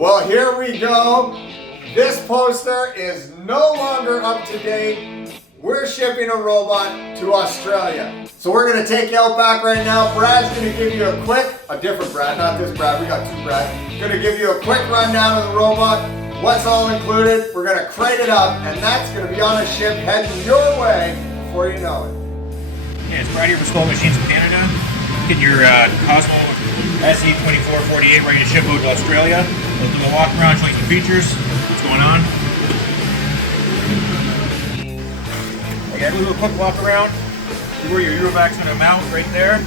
Well, here we go. This poster is no longer up to date. We're shipping a robot to Australia. So we're gonna take you out back right now. Brad's gonna give you a different Brad, not this Brad, we got two Brad. Gonna give you a quick rundown of the robot, what's all included. We're gonna crate it up, and that's gonna be on a ship heading your way before you know it. Yeah, it's Brad here for Skull Machines in Canada. Get your Cosmo SE2448 ready to ship out to Australia. We'll do a walk around, show you some features, what's going on. Okay, we'll do a quick walk around. See where your Eurobac's going to mount right there.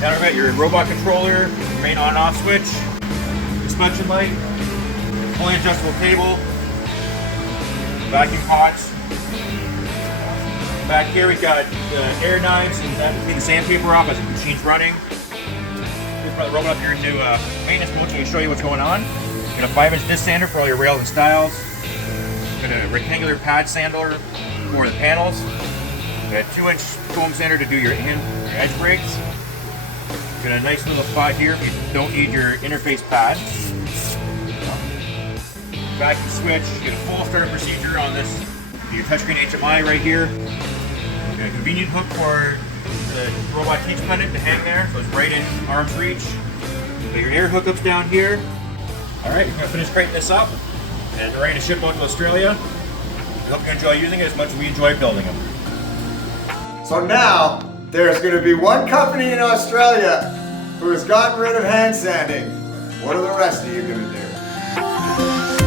Down about your robot controller, your main on-off switch, inspection light, fully adjustable cable, vacuum pots. Back here we've got air knives and that will take the sandpaper off as the machine's running. We've brought the robot up here into maintenance mode so we can show you what's going on. Got a 5-inch disc sander for all your rails and stiles. Got a rectangular pad sander for the panels. Got a 2-inch foam sander to do your edge breaks. Got a nice little spot here if you don't need your interface pad. Vacuum switch. You get a full starter procedure on this. Your touchscreen HMI right here. Got a convenient hook for the robot cage pendant to hang there, so it's right in arm's reach. Got your air hookups down here. Alright, we're going to finish crating this up, and we're ready to ship out to Australia. We hope you enjoy using it as much as we enjoy building them. So now, there's going to be one company in Australia who has gotten rid of hand sanding. What are the rest of you going to do?